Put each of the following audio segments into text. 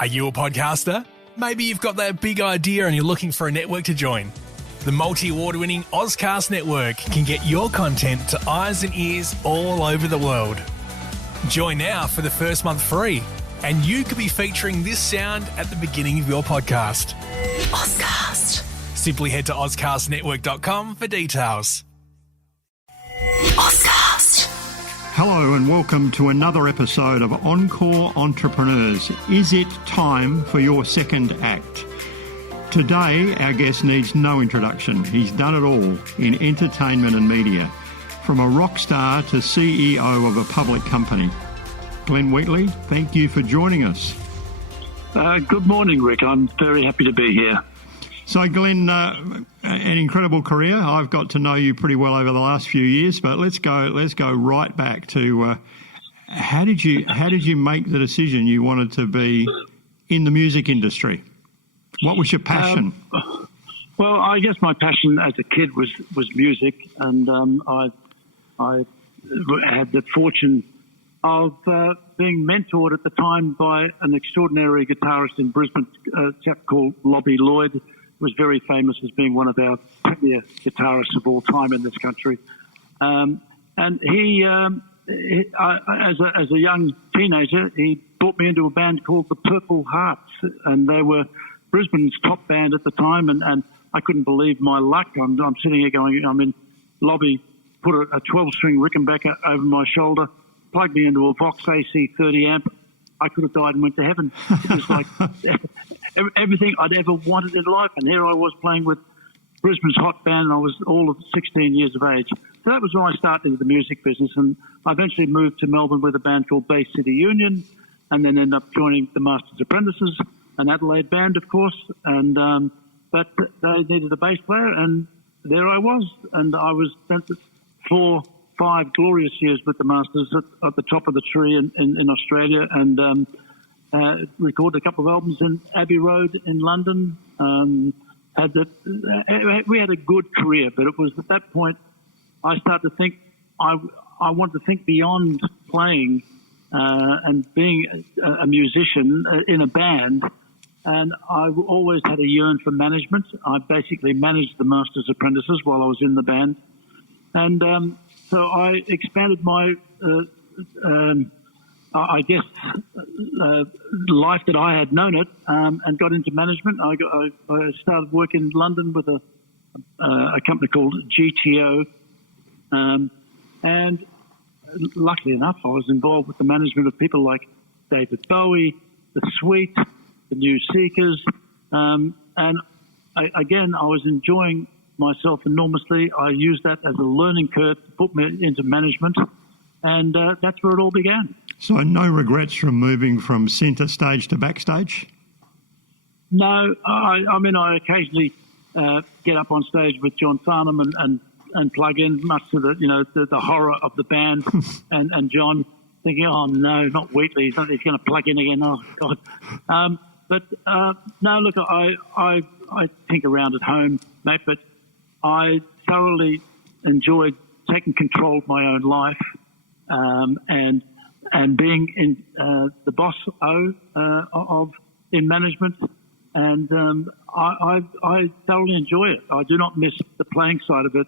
Are you a podcaster? Maybe you've got that big idea and you're looking for a network to join. The multi-award-winning Ozcast Network can get your content to eyes and ears all over the world. Join now for the first month free, and you could be featuring this sound at the beginning of your podcast. Ozcast. Simply head to ozcastnetwork.com for details. Ozcast. Hello and welcome to another episode of Encore Entrepreneurs. Is it time for your second act? Today, our guest needs no introduction. He's done it all in entertainment and media, from a rock star to CEO of a public company. Glenn Wheatley, thank you for joining us. Good morning, Rick. I'm very happy to be here. So, Glenn, an incredible career. I've got to know you pretty well over the last few years, but let's go right back to how did you make the decision you wanted to be in the music industry? What was your passion? Well, I guess my passion as a kid was music, and I had the fortune of being mentored at the time by an extraordinary guitarist in Brisbane, a chap called Lobby Lloyd. Was very famous as being one of our premier guitarists of all time in this country. And he as a young teenager, he brought me into a band called the Purple Hearts, and they were Brisbane's top band at the time, and I couldn't believe my luck. I'm sitting here going, Lobby put a 12-string Rickenbacker over my shoulder, plugged me into a Vox AC 30 amp. I could have died and went to heaven. It was like everything I'd ever wanted in life. And here I was playing with Brisbane's hot band, and I was all of 16 years of age. So that was when I started into the music business. And I eventually moved to Melbourne with a band called Bay City Union, and then ended up joining the Masters Apprentices, an Adelaide band, of course. And but they needed a bass player, and there I was. And I was spent 4-5 glorious years with the Masters at the top of the tree in Australia, and recorded a couple of albums in Abbey Road in London. We had a good career, but it was at that point I started to think I wanted to think beyond playing and being a musician in a band. And I always had a yearn for management. I basically managed the Masters Apprentices while I was in the band. And so I expanded my, life that I had known it, and got into management. I started working in London with a company called GTO. And luckily enough, I was involved with the management of people like David Bowie, The Sweet, the New Seekers. And I was enjoying myself enormously. I used that as a learning curve to put me into management, and that's where it all began. So no regrets from moving from centre stage to backstage? No, I occasionally get up on stage with John Farnham and plug in, much to the horror of the band and John thinking, oh no, not Wheatley, he's going to plug in again. Oh God. No, look, I think around at home, mate, but I thoroughly enjoyed taking control of my own life, and being in the boss in management, and I thoroughly enjoy it. I do not miss the playing side of it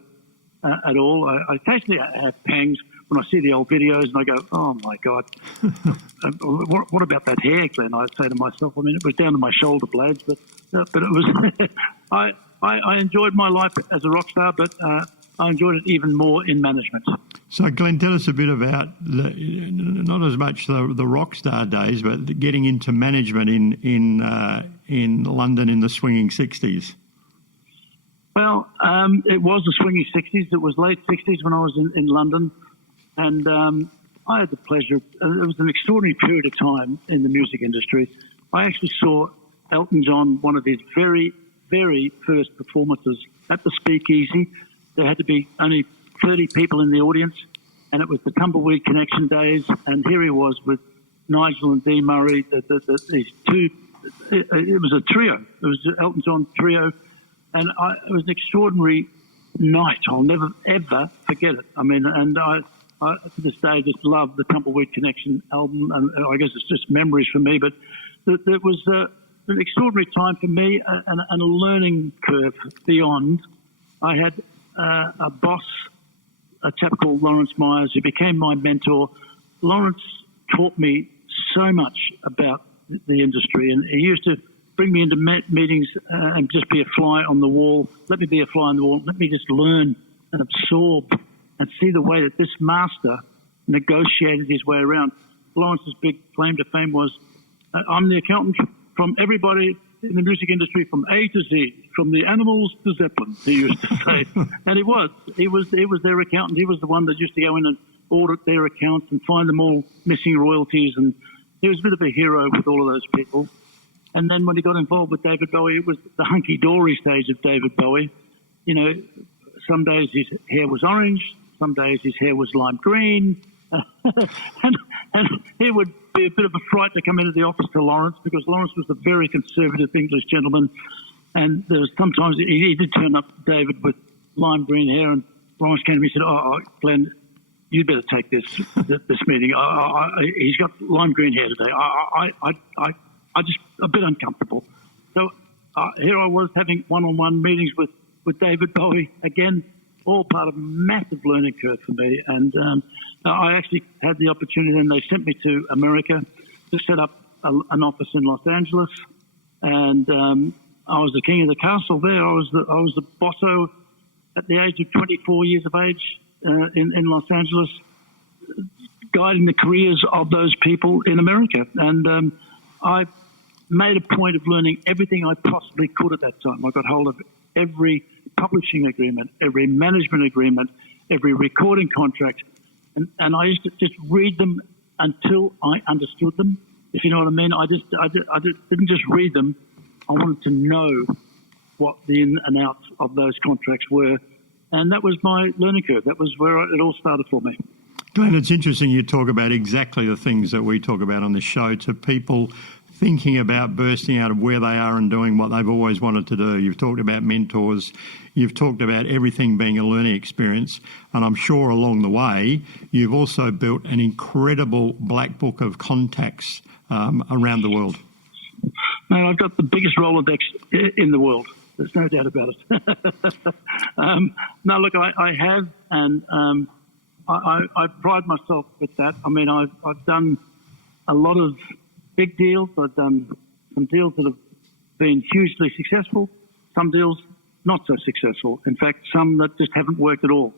at all. I occasionally have pangs when I see the old videos and I go, oh my God, what about that hair, Glenn? I say to myself, it was down to my shoulder blades, but it was. I enjoyed my life as a rock star, but I enjoyed it even more in management. So, Glenn, tell us a bit about not as much the rock star days, but getting into management in London in the swinging 60s. Well, it was the swinging 60s. It was late 60s when I was in London, and I had the pleasure. It was an extraordinary period of time in the music industry. I actually saw Elton John, one of his very, very first performances at the Speakeasy. There had to be only 30 people in the audience, and it was the Tumbleweed Connection days, and here he was with Nigel and Dee Murray, these two. It was a trio. It was the Elton John trio, and it was an extraordinary night. I'll never, ever forget it. I mean, and to this day, just love the Tumbleweed Connection album, and I guess it's just memories for me. But it was an extraordinary time for me and a learning curve beyond. I had a boss, a chap called Lawrence Myers, who became my mentor. Lawrence taught me so much about the industry, and he used to bring me into meetings and just be a fly on the wall. Let me be a fly on the wall. Let me just learn and absorb and see the way that this master negotiated his way around. Lawrence's big claim to fame was, I'm the accountant from everybody in the music industry from A to Z, from the animals to Zeppelin, he used to say. And he was their accountant. He was the one that used to go in and audit their accounts and find them all missing royalties. And he was a bit of a hero with all of those people. And then when he got involved with David Bowie, it was the hunky-dory stage of David Bowie. You know, some days his hair was orange, some days his hair was lime green. and it would be a bit of a fright to come into the office to Lawrence, because Lawrence was a very conservative English gentleman. And there was sometimes he did turn up David with lime green hair, and Lawrence came to me and said, "Oh, Glenn, you'd better take this meeting. He's got lime green hair today. I just a bit uncomfortable." So here I was having one-on-one meetings with David Bowie, again, all part of a massive learning curve for me. And I actually had the opportunity, and they sent me to America to set up an office in Los Angeles. And I was the king of the castle there. I was the bosso at the age of 24 years of age in Los Angeles, guiding the careers of those people in America. And I made a point of learning everything I possibly could at that time. I got hold of every publishing agreement, every management agreement, every recording contract, and I used to just read them until I understood them, if you know what I mean. I didn't just read them. I wanted to know what the in and outs of those contracts were, and that was my learning curve. That was where it all started for me. Glenn, it's interesting you talk about exactly the things that we talk about on the show to people thinking about bursting out of where they are and doing what they've always wanted to do. You've talked about mentors. You've talked about everything being a learning experience. And I'm sure along the way, you've also built an incredible black book of contacts around the world. Man, I've got the biggest Rolodex in the world. There's no doubt about it. No, look, I have, and I pride myself with that. I mean, I've done a lot of big deals. I've done some deals that have been hugely successful, some deals not so successful. In fact, some that just haven't worked at all.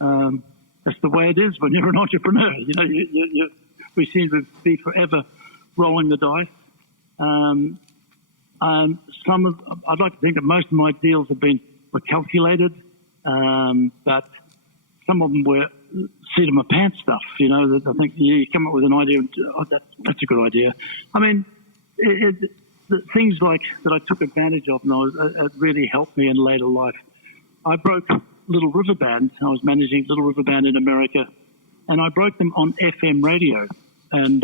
That's the way it is when you're an entrepreneur. You know, we seem to be forever rolling the dice. I'd like to think that most of my deals were calculated, but some of them were seat of my pants stuff. You know, that I think you come up with an idea, and that's a good idea. I mean, the things like that I took advantage of, and it really helped me in later life. I broke Little River Band. I was managing Little River Band in America, and I broke them on FM radio. And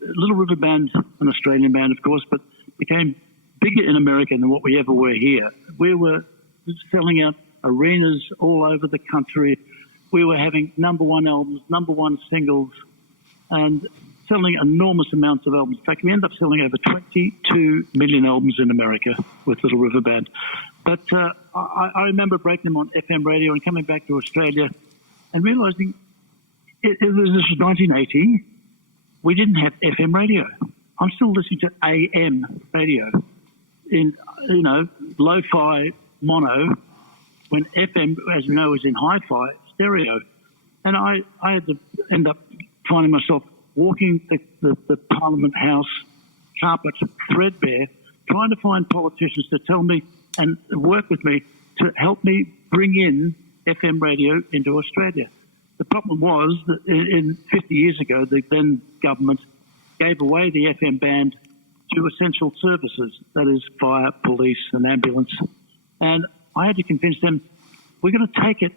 Little River Band, an Australian band, of course, but became bigger in America than what we ever were here. We were selling out arenas all over the country. We were having number one albums, number one singles, and selling enormous amounts of albums. In fact, we ended up selling over 22 million albums in America with Little River Band. But I remember breaking them on FM radio and coming back to Australia and realising this was 1980. We didn't have FM radio. I'm still listening to AM radio in, lo-fi mono, when FM, as we know, is in hi-fi stereo. And I had to end up finding myself walking the Parliament House carpet threadbare, trying to find politicians to tell me and work with me to help me bring in FM radio into Australia. The problem was that in 50 years ago, the then government gave away the FM band to essential services, that is fire, police and ambulance. And I had to convince them, we're going to take it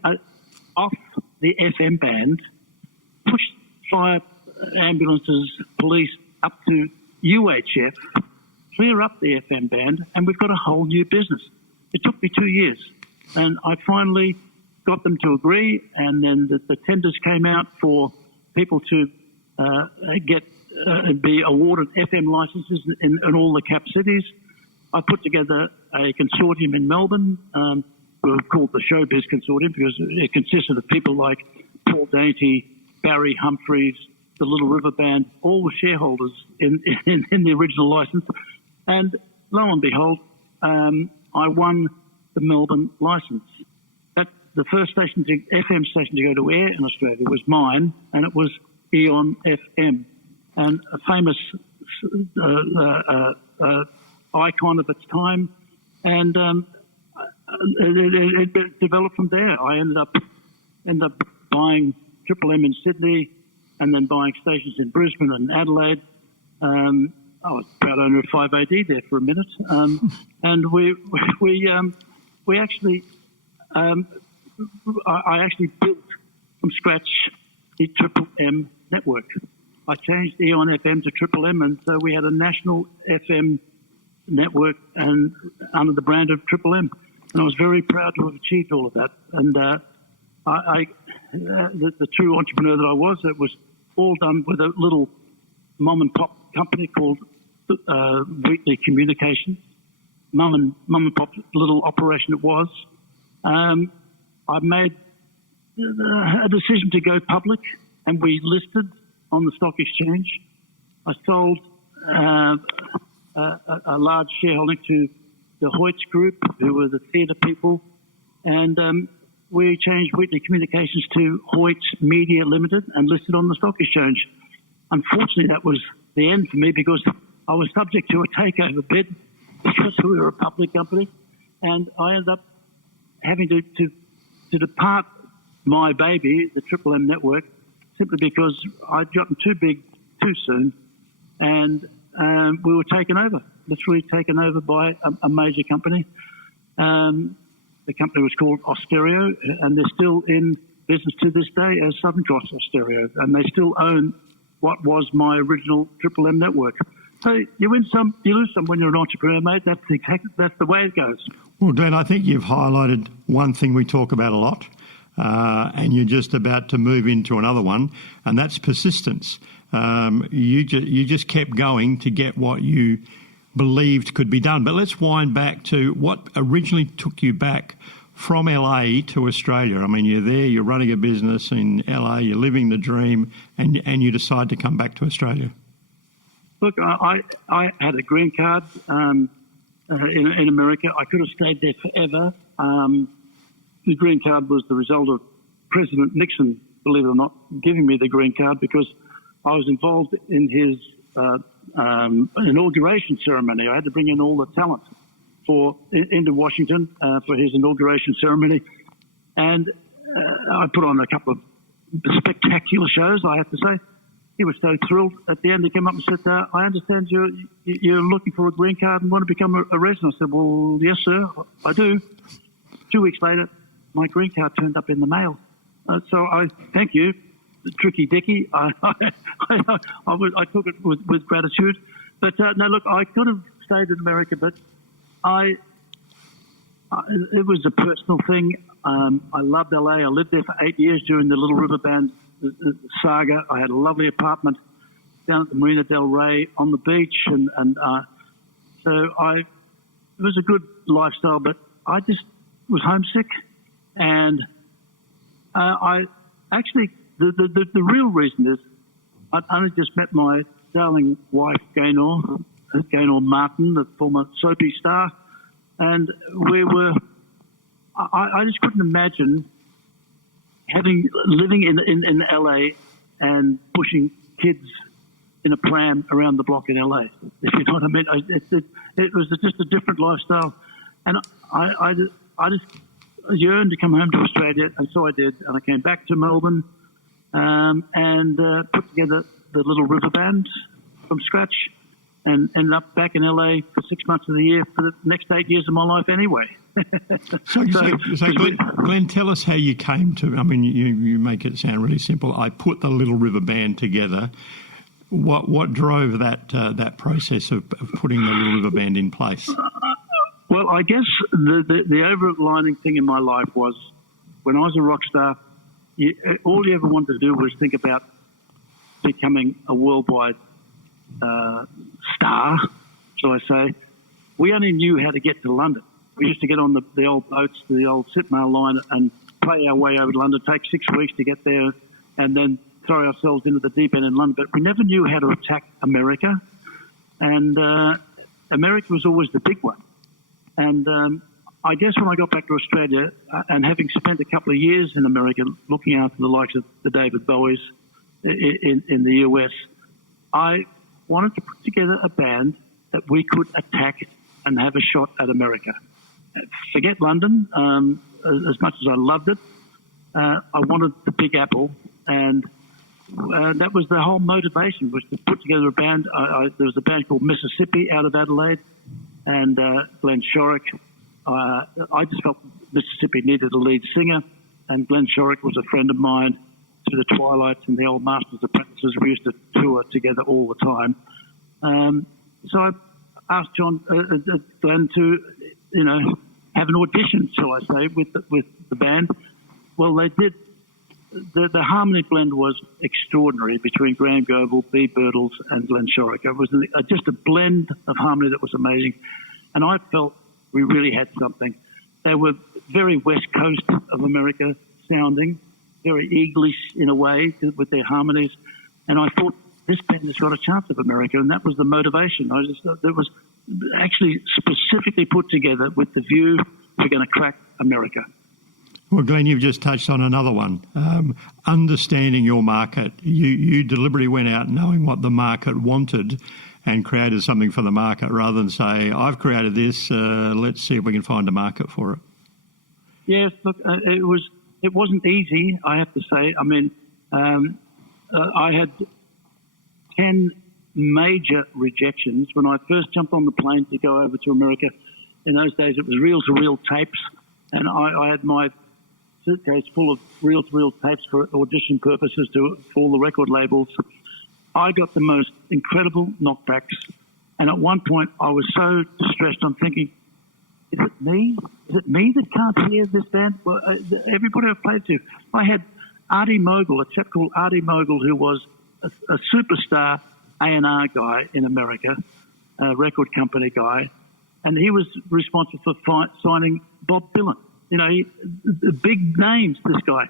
off the FM band, push fire, ambulances, police up to UHF, clear up the FM band, and we've got a whole new business. It took me 2 years, and I finally got them to agree, and then the tenders came out for people to be awarded FM licenses in all the cap cities. I put together a consortium in Melbourne. We were called the Showbiz Consortium because it consisted of people like Paul Dainty, Barry Humphries, the Little River Band, all the shareholders in the original license. And lo and behold, I won the Melbourne license. The first FM station to go to air in Australia was mine, and it was Eon FM. And a famous icon of its time. And it developed from there. I ended up buying Triple M in Sydney, and then buying stations in Brisbane and Adelaide. I was proud owner of 5AD there for a minute, and we actually I actually built from scratch the Triple M network. I changed Eon FM to Triple M, and so we had a national FM network and under the brand of Triple M. And I was very proud to have achieved all of that. And the true entrepreneur that I was, it was all done with a little mom and pop company called Wheatley Communications. Mum and pop little operation it was. I made a decision to go public, and we listed on the stock exchange. I sold a large shareholding to the Hoyts Group, who were the theatre people, and we changed Wheatley Communications to Hoyts Media Limited and listed on the stock exchange. Unfortunately, that was the end for me because I was subject to a takeover bid because we were a public company, and I ended up having to depart my baby, the Triple M network, simply because I'd gotten too big too soon, and we were literally taken over by a major company. The company was called Austereo, and they're still in business to this day as Southern Cross Austereo, and they still own what was my original Triple M network. So you win some, you lose some when you're an entrepreneur, mate. That's the way it goes. Well, Glenn, I think you've highlighted one thing we talk about a lot, and you're just about to move into another one, and that's persistence. You just kept going to get what you believed could be done. But let's wind back to what originally took you back from LA to Australia. I mean, you're there, you're running a business in LA, you're living the dream, and you decide to come back to Australia. Look, I had a green card in America. I could have stayed there forever. The green card was the result of President Nixon, believe it or not, giving me the green card because I was involved in his inauguration ceremony. I had to bring in all the talent into Washington for his inauguration ceremony, and I put on a couple of spectacular shows, I have to say. He was so thrilled. At the end, he came up and said, I understand you're looking for a green card and want to become a resident. I said, well, yes, sir, I do. 2 weeks later, my green card turned up in the mail. So I thank you, Tricky Dicky. I took it with gratitude. But no, look, I could have stayed in America, but it was a personal thing. I loved LA. I lived there for 8 years during the Little River Band saga. I had a lovely apartment down at the Marina del Rey on the beach, and so it was a good lifestyle, but I just was homesick, and I actually the real reason is I'd only just met my darling wife Gaynor Martin, the former soapy star, and I just couldn't imagine living in LA and pushing kids in a pram around the block in LA, if you know what I mean. It was just a different lifestyle, and I just yearned to come home to Australia, and so I did, and I came back to Melbourne and put together the Little River Band from scratch, and ended up back in LA for 6 months of the year for the next 8 years of my life anyway. So Glenn, tell us how you came to, I mean, you make it sound really simple. I put the Little River Band together. What drove that process of putting the Little River Band in place? Well, I guess the overlining thing in my life was when I was a rock star, all you ever wanted to do was think about becoming a worldwide star, shall I say. We only knew how to get to London. We used to get on the old boats, the old Sitmail line, and play our way over to London, take 6 weeks to get there, and then throw ourselves into the deep end in London. But we never knew how to attack America. And America was always the big one. And I guess when I got back to Australia, and having spent a couple of years in America looking after the likes of the David Bowies in the US, I wanted to put together a band that we could attack and have a shot at America. Forget London, as much as I loved it. I wanted the Big Apple, and that was the whole motivation, was to put together a band. There was a band called Mississippi out of Adelaide, and Glenn Shorrock. I just felt Mississippi needed a lead singer, and Glenn Shorrock was a friend of mine through the Twilights and the old Masters Apprentices. We used to tour together all the time. So I asked Glenn to, have an audition, shall I say, with the band. Well, they did. The harmony blend was extraordinary between Graham Goble, Bea Birtles, and Glenn Shorrock. It was just a blend of harmony that was amazing, and I felt we really had something. They were very West Coast of America sounding, very Eaglish in a way with their harmonies, and I thought this band has got a chance of America, and that was the motivation. I just thought it was actually specifically put together with the view we're going to crack America. Well, Glenn, you've just touched on another one. Understanding your market. You deliberately went out knowing what the market wanted and created something for the market rather than say, I've created this, let's see if we can find a market for it. Yes, look, it wasn't easy, I have to say. I mean, I had 10 major rejections when I first jumped on the plane to go over to America. In those days, it was reel-to-reel tapes, and I had my suitcase full of reel-to-reel tapes for audition purposes for all the record labels. I got the most incredible knockbacks, and at one point I was so distressed. I'm thinking, is it me? Is it me that can't hear this band? Well, everybody I've played to. I had Artie Mogul, a chap called Artie Mogul, who was a superstar A&R guy in America, a record company guy, and he was responsible for signing Bob Dylan. The big names, this guy.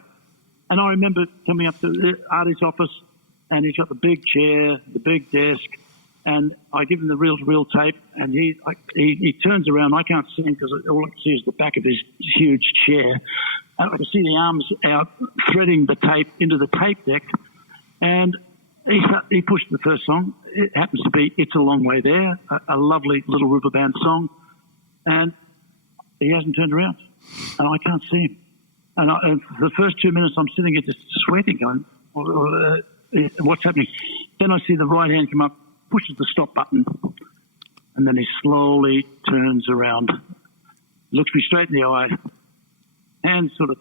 And I remember coming up to Artie's office, and he's got the big chair, the big desk, and I give him the reel-to-reel tape, and he turns around. I can't see him because all I can see is the back of his huge chair. And I can see the arms out threading the tape into the tape deck, and he pushed the first song. It happens to be It's a Long Way There, a lovely Little River Band song, and he hasn't turned around. And I can't see him. And for the first 2 minutes, I'm sitting here just sweating, going, what's happening? Then I see the right hand come up, pushes the stop button, and then he slowly turns around, looks me straight in the eye, hands sort of,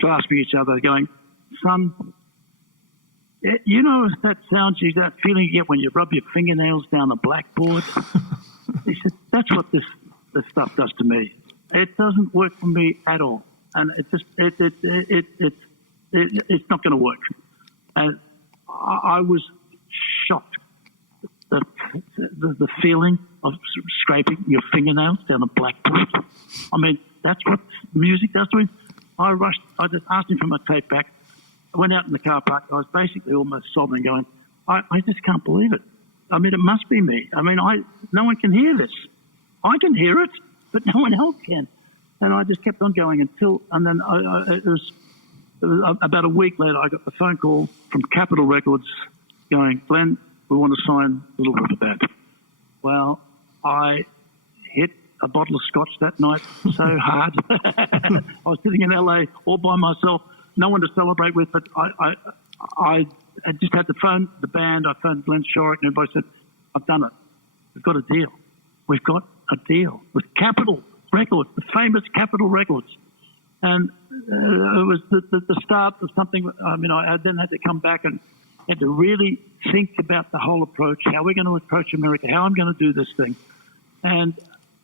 clasping each other, going, son, you know that that feeling you get when you rub your fingernails down a blackboard? He said, that's what this stuff does to me. It doesn't work for me at all, and it's not going to work. And I was shocked. The feeling of scraping your fingernails down a blackboard. I mean, that's what music does to me. I rushed. I just asked him for my tape back. I went out in the car park. I was basically almost sobbing, going, I just can't believe it. I mean, it must be me. I mean, no one can hear this. I can hear it, but no one else can. And I just kept on going and then it was about a week later, I got the phone call from Capitol Records going, Glenn, we want to sign Little River Band. Well, I hit a bottle of scotch that night so hard. I was sitting in LA all by myself, no one to celebrate with, but I just had to phone the band. I phoned Glenn Shorrock, and everybody said, I've done it. We've got a deal. We've got a deal with Capitol Records, the famous Capitol Records. And it was the start of something. I mean, I then had to come back and had to really think about the whole approach, how we're going to approach America, how I'm going to do this thing. And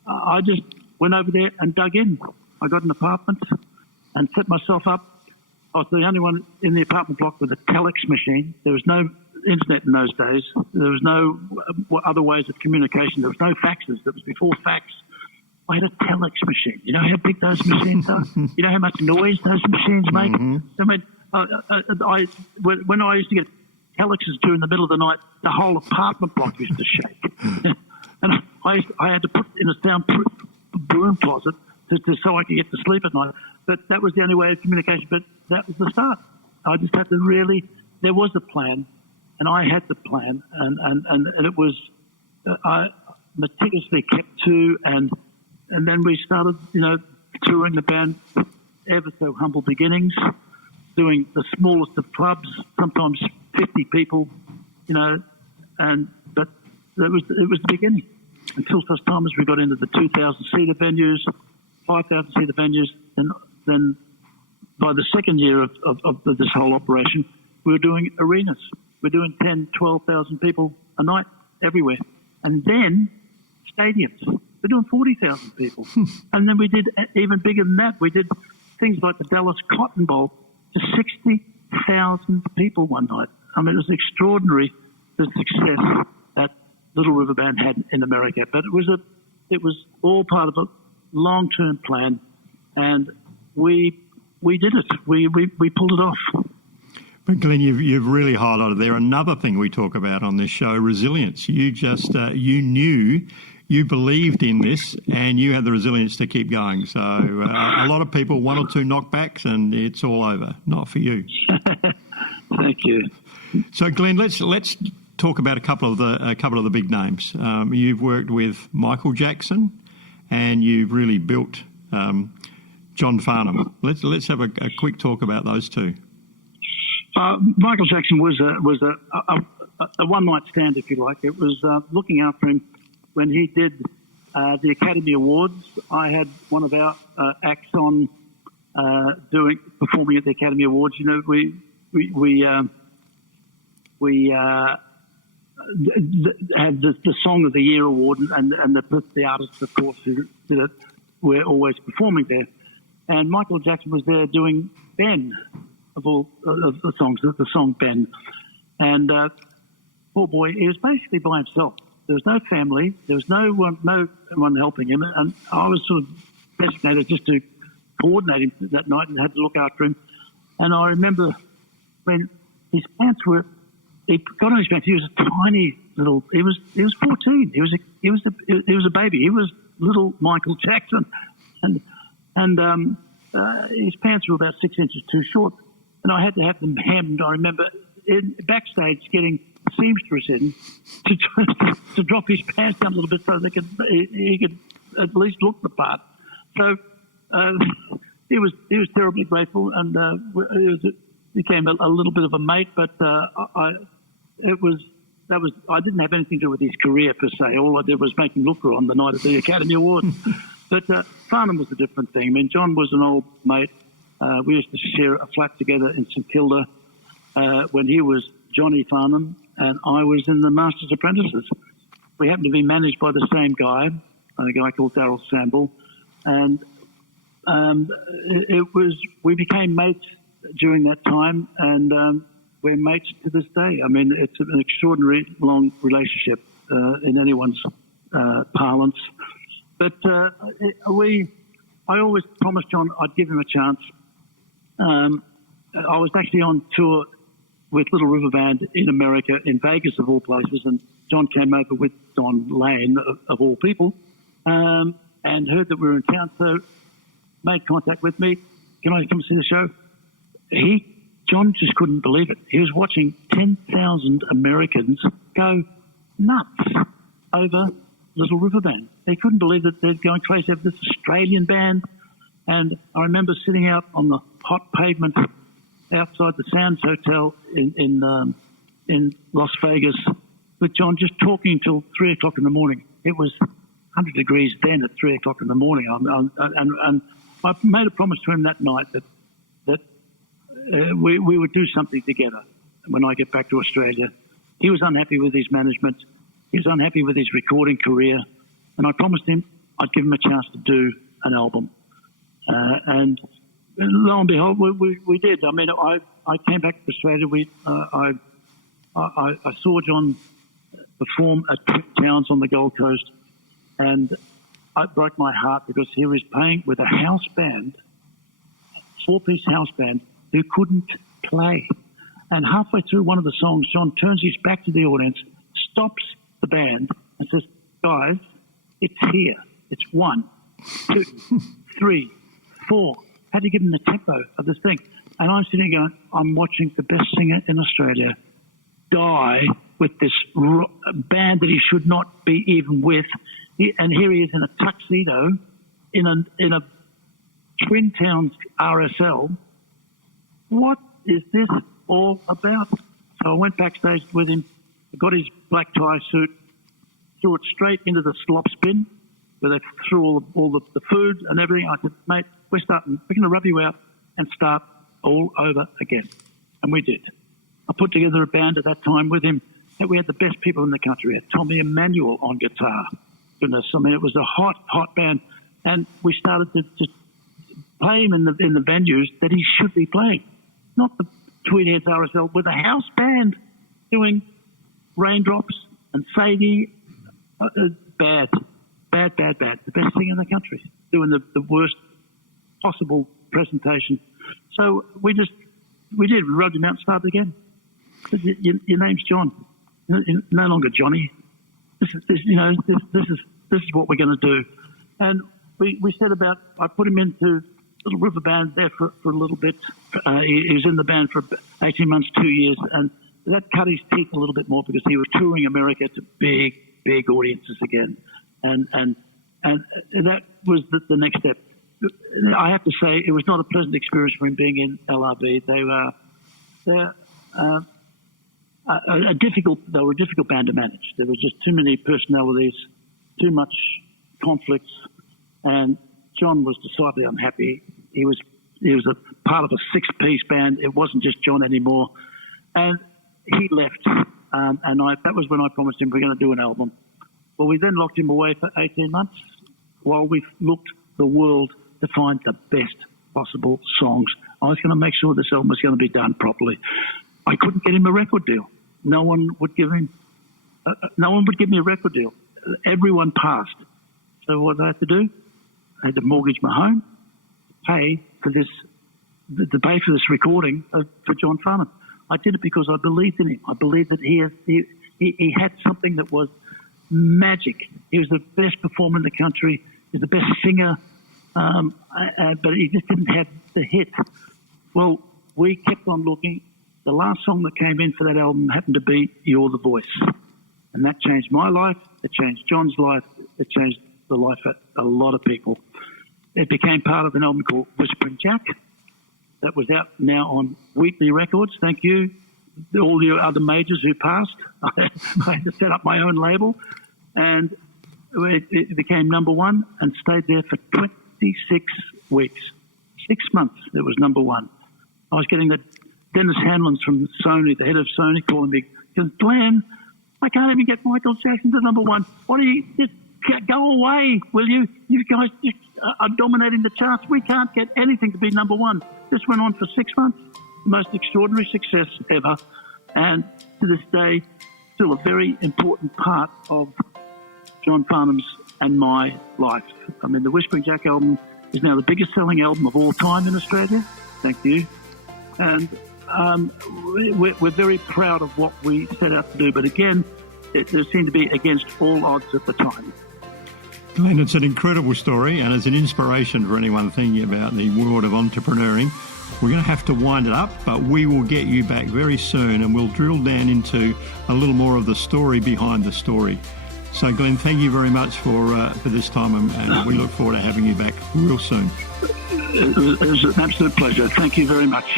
I just went over there and dug in. I got an apartment, and set myself up. I was the only one in the apartment block with a telex machine. There was no internet in those days. There was no other ways of communication. There was no faxes. That was before fax. I had a telex machine. You know how big those machines are? You know how much noise those machines make? I mean, when I used to get telexes due in the middle of the night, the whole apartment block used to shake. And I had to put in a soundproof broom closet so I could get to sleep at night. But that was the only way of communication. But that was the start. I just had to really, there was a plan, and I had the plan, and it was, I meticulously kept to, and then we started, touring the band, ever so humble beginnings, doing the smallest of clubs, sometimes 50 people, but it was the beginning. Until such time as we got into the 2,000-seater venues, 5,000-seater venues, and then by the second year of this whole operation, we were doing arenas. We're doing 10, 12,000 people a night everywhere. And then stadiums. We're doing 40,000 people. And then we did even bigger than that. We did things like the Dallas Cotton Bowl to 60,000 people one night. I mean, it was extraordinary, the success that Little River Band had in America. But it was all part of a long-term plan, and we did it. We pulled it off. But Glenn, you've really highlighted there another thing we talk about on this show: resilience. You just you knew, you believed in this, and you had the resilience to keep going. So a lot of people, one or two knockbacks, and it's all over. Not for you. Thank you. So Glenn, let's talk about a couple of the big names. You've worked with Michael Jackson, and you've really built John Farnham. Let's have a quick talk about those two. Michael Jackson was a one-night stand, if you like. It was looking after him when he did the Academy Awards. I had one of our acts on performing at the Academy Awards. You know, we had the Song of the Year award, and the artists, of course, who did it were always performing there. And Michael Jackson was there doing Ben, of all of the songs, the song Ben. And poor boy, he was basically by himself. There was no family. There was no one helping him. And I was sort of designated just to coordinate him that night and had to look after him. And I remember when his pants he got on his pants. He was a tiny little. He was 14. He was a baby. He was little Michael Jackson, and his pants were about 6 inches too short, and I had to have them hemmed. I remember backstage getting a seamstress in to drop his pants down a little bit so he could at least look the part. So he was terribly grateful, and became a little bit of a mate. But I didn't have anything to do with his career per se. All I did was make him look good on the night of the Academy Awards. But Farnham was a different thing. I mean, John was an old mate. We used to share a flat together in St Kilda when he was Johnny Farnham and I was in the Master's Apprentices. We happened to be managed by the same guy, a guy called Darryl Samble, and we became mates during that time, and we're mates to this day. I mean, it's an extraordinary long relationship in anyone's parlance. But I always promised John I'd give him a chance. I was actually on tour with Little River Band in America, in Vegas of all places, and John came over with Don Lane, of all people, and heard that we were in town, so made contact with me. Can I come see the show? John just couldn't believe it. He was watching 10,000 Americans go nuts over Little River Band. They couldn't believe that they're going crazy over this Australian band. And I remember sitting out on the hot pavement outside the Sands Hotel in Las Vegas with John, just talking until 3 o'clock in the morning. It was 100 degrees then at 3 o'clock in the morning. And I made a promise to him that night that we would do something together when I get back to Australia. He was unhappy with his management. He was unhappy with his recording career. And I promised him I'd give him a chance to do an album. And lo and behold, we did. I mean, I came back to Australia. I saw John perform at Towns on the Gold Coast, and it broke my heart because he was playing with a house band, 4-piece house band, who couldn't play. And halfway through one of the songs, John turns his back to the audience, stops the band, and says, "Guys, it's here. It's 1, 2, 3, 4." Had to give him the tempo of this thing. And I'm sitting going, I'm watching the best singer in Australia die with this band that he should not be even with. And here he is in a tuxedo in a Twin Towns RSL. What is this all about? So I went backstage with him, got his black tie suit, threw it straight into the slop bin where they threw all the food and everything. I said, "Mate, we're going to rub you out and start all over again." And we did. I put together a band at that time with him that we had the best people in the country. We had Tommy Emmanuel on guitar. Goodness, I mean, it was a hot band. And we started to play him in the venues that he should be playing. Not the Tweed Heads RSL, with a house band doing Raindrops and Sadie. Bad. The best thing in the country, doing the worst possible presentation. So we rubbed him out and started again. Said, your name's John, no longer Johnny. This is what we're going to do. And we set about. I put him into Little River Band there for a little bit. He was in the band for 18 months, 2 years, and that cut his teeth a little bit more because he was touring America to big audiences again, and that was the next step. I have to say it was not a pleasant experience for him being in LRB. They were a difficult band to manage. There was just too many personalities, too much conflicts, and John was decidedly unhappy. He was a part of a 6-piece band. It wasn't just John anymore, and he left. And that was when I promised him we're going to do an album. Well, we then locked him away for 18 months while we looked the world to find the best possible songs. I was going to make sure this album was going to be done properly. I couldn't get him a record deal. No one would give me a record deal. Everyone passed. So what did I have to do? I had to mortgage my home, pay for this recording for John Farnham. I did it because I believed in him. I believed that he had something that was magic. He was the best performer in the country. He was the best singer, but he just didn't have the hit. Well, we kept on looking. The last song that came in for that album happened to be "You're the Voice." And that changed my life. It changed John's life. It changed the life of a lot of people. It became part of an album called Whispering Jack that was out now on Wheatley Records. Thank you. All the other majors who passed. I had to set up my own label. And it became number one and stayed there for 26 weeks. 6 months it was number one. I was getting the Dennis Hanlons from Sony, the head of Sony, calling me, "Glenn, I can't even get Michael Jackson to number one. Why don't you just go away, will you? You guys just are dominating the charts. We can't get anything to be number one." This went on for 6 months. The most extraordinary success ever. And to this day, still a very important part of John Farnham's and my life. I mean, the Whispering Jack album is now the biggest selling album of all time in Australia. Thank you. And we're very proud of what we set out to do. But again, it seemed to be against all odds at the time. Glenn, it's an incredible story, and it's an inspiration for anyone thinking about the world of entrepreneuring. We're going to have to wind it up, but we will get you back very soon, and we'll drill down into a little more of the story behind the story. So, Glenn, thank you very much for this time, and we look forward to having you back real soon. It was an absolute pleasure. Thank you very much.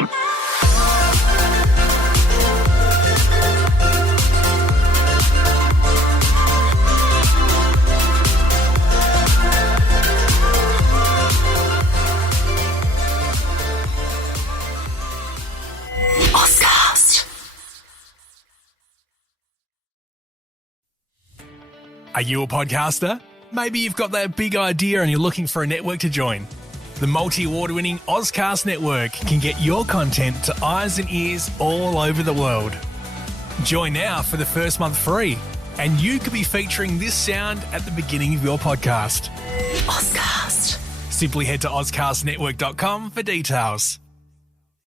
Are you a podcaster? Maybe you've got that big idea and you're looking for a network to join. The multi-award winning Ozcast network can get your content to eyes and ears all over the world. Join now for the first month free, and you could be featuring this sound at the beginning of your podcast. Ozcast. Simply head to ozcastnetwork.com for details.